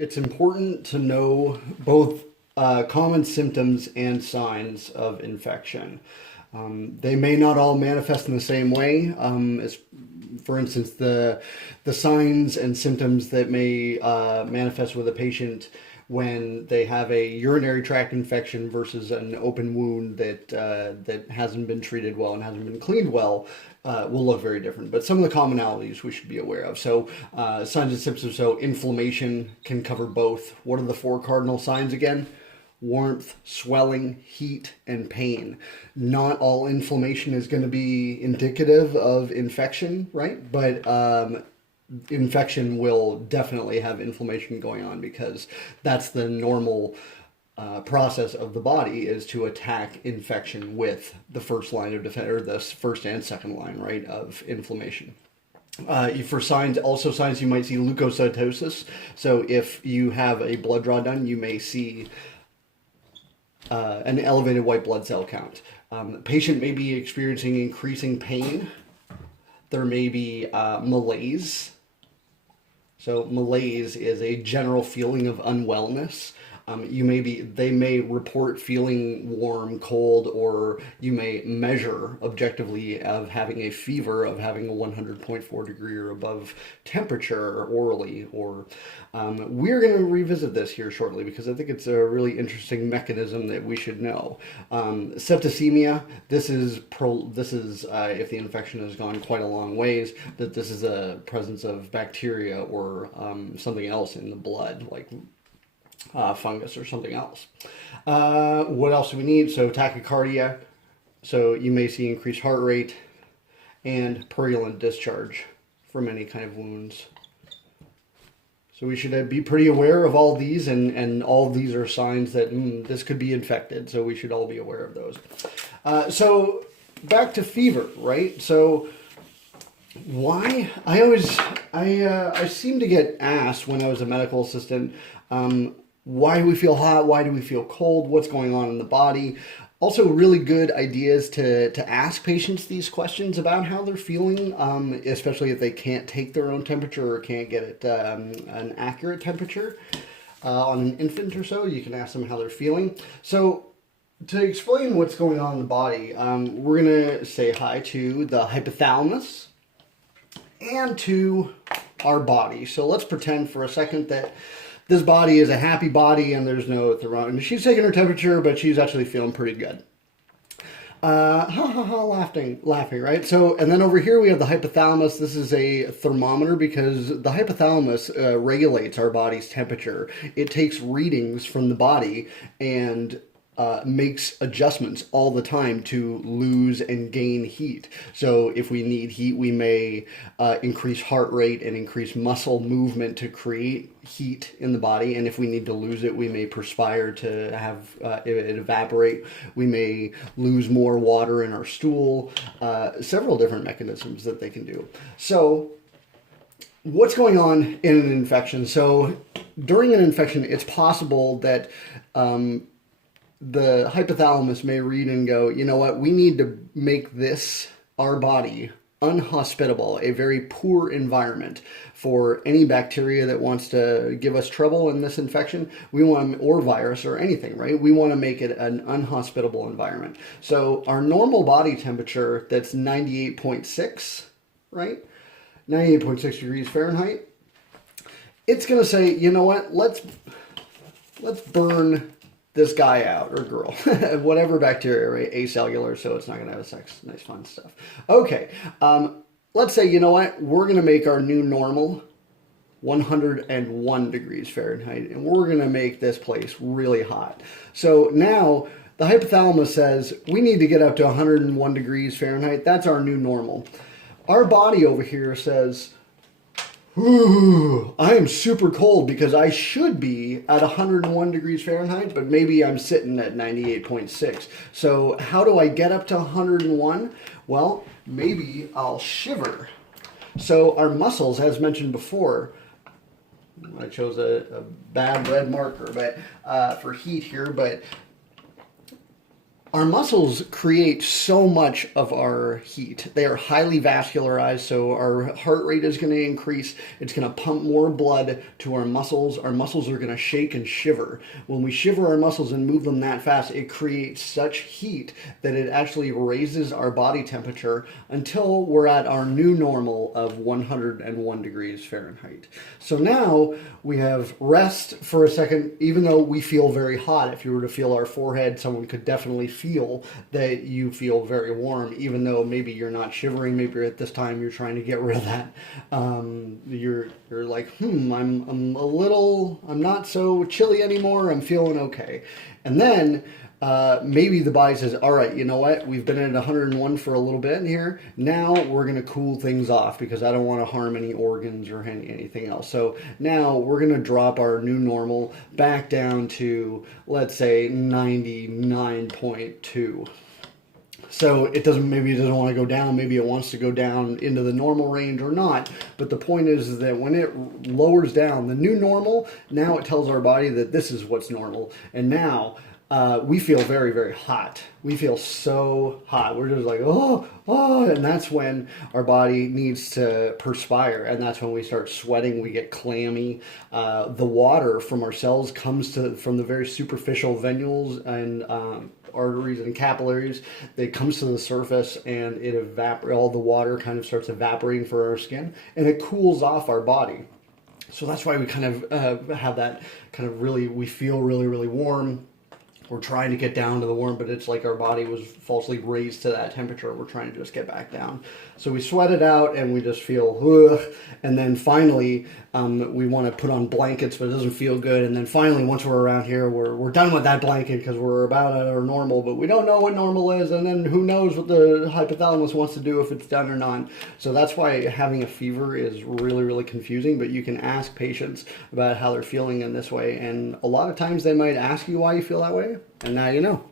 It's important to know both common symptoms and signs of infection. They may not all manifest in the same way. For instance, the signs and symptoms that may manifest with a patient when they have a urinary tract infection versus an open wound that hasn't been treated well and hasn't been cleaned well will look very different. But some of the commonalities we should be aware of. So signs and symptoms. So inflammation can cover both. What are the four cardinal signs again? Warmth, swelling, heat, and pain. Not all inflammation is going to be indicative of infection, right? But infection will definitely have inflammation going on because that's the normal process of the body, is to attack infection with the first line of defense, or the first and second line, right, of inflammation. For signs, also signs, you might see leukocytosis. So if you have a blood draw done, you may see an elevated white blood cell count. The patient may be experiencing increasing pain. There may be malaise. So malaise is a general feeling of unwellness. They may report feeling warm, cold, or you may measure objectively of having a fever, of having a 100.4 degree or above temperature orally. Or we're going to revisit this here shortly because I think it's a really interesting mechanism that we should know. Septicemia. This is if the infection has gone quite a long ways, that this is a presence of bacteria or something else in the blood, like fungus or something else. What else do we need? So tachycardia. So you may see increased heart rate and purulent discharge from any kind of wounds. So we should be pretty aware of all these, and all of these are signs that this could be infected. So we should all be aware of those. So back to fever, right? So why I seem to get asked when I was a medical assistant, why do we feel hot? Why do we feel cold? What's going on in the body? Also, really good ideas to ask patients these questions about how they're feeling, especially if they can't take their own temperature or can't get it an accurate temperature on an infant or so. You can ask them how they're feeling. So to explain what's going on in the body, we're going to say hi to the hypothalamus and to our body. So let's pretend for a second that this body is a happy body and there's no thermometer. She's taking her temperature, but she's actually feeling pretty good. Laughing, right? So, and then over here we have the hypothalamus. This is a thermometer because the hypothalamus regulates our body's temperature. It takes readings from the body and makes adjustments all the time to lose and gain heat. So if we need heat, we may increase heart rate and increase muscle movement to create heat in the body. And if we need to lose it, we may perspire to have it evaporate. We may lose more water in our stool. Several different mechanisms that they can do. So what's going on in an infection? So during an infection, it's possible that the hypothalamus may read and go, you know what, we need to make this, our body, unhospitable, a very poor environment for any bacteria that wants to give us trouble in this infection. We want, or virus or anything, right? We want to make it an unhospitable environment. So our normal body temperature, that's 98.6, right? 98.6 degrees Fahrenheit. It's going to say, you know what, let's burn this guy out, or girl, whatever bacteria, right? Acellular, so it's not going to have sex. Nice, fun stuff. Okay, let's say, you know what? We're going to make our new normal 101 degrees Fahrenheit, and we're going to make this place really hot. So now the hypothalamus says we need to get up to 101 degrees Fahrenheit. That's our new normal. Our body over here says, ooh, I am super cold because I should be at 101 degrees Fahrenheit, but maybe I'm sitting at 98.6. So how do I get up to 101? Well, maybe I'll shiver. So our muscles, as mentioned before, I chose a bad red marker but for heat here, but Our muscles create so much of our heat. They are highly vascularized, so our heart rate is going to increase. It's going to pump more blood to our muscles. Our muscles are going to shake and shiver. When we shiver our muscles and move them that fast, it creates such heat that it actually raises our body temperature until we're at our new normal of 101 degrees Fahrenheit. So now we have rest for a second, even though we feel very hot. If you were to feel our forehead, someone could definitely feel that you feel very warm, even though maybe you're not shivering. Maybe at this time you're trying to get rid of that. You're like, I'm not so chilly anymore. I'm feeling okay. And then maybe the body says, all right, you know what? We've been at 101 for a little bit here. Now we're going to cool things off because I don't want to harm any organs or anything else. So now we're going to drop our new normal back down to, let's say, 99.2. So maybe it doesn't want to go down, maybe it wants to go down into the normal range or not. But the point is that when it lowers down, the new normal, now it tells our body that this is what's normal. And now we feel very, very hot. We feel so hot. We're just like, oh, and that's when our body needs to perspire, and that's when we start sweating. We get clammy. The water from our cells comes from the very superficial venules and arteries and capillaries. It comes to the surface, and all the water kind of starts evaporating for our skin, and it cools off our body. So that's why we kind of have that kind of we feel really, really warm. We're trying to get down to the warm, but it's like our body was falsely raised to that temperature. We're trying to just get back down. So we sweat it out and we just feel, ugh. And then finally, we want to put on blankets, but it doesn't feel good. And then finally, once we're around here, we're done with that blanket because we're about at our normal, but we don't know what normal is. And then who knows what the hypothalamus wants to do if it's done or not. So that's why having a fever is really, really confusing, but you can ask patients about how they're feeling in this way. And a lot of times they might ask you why you feel that way. And now you know.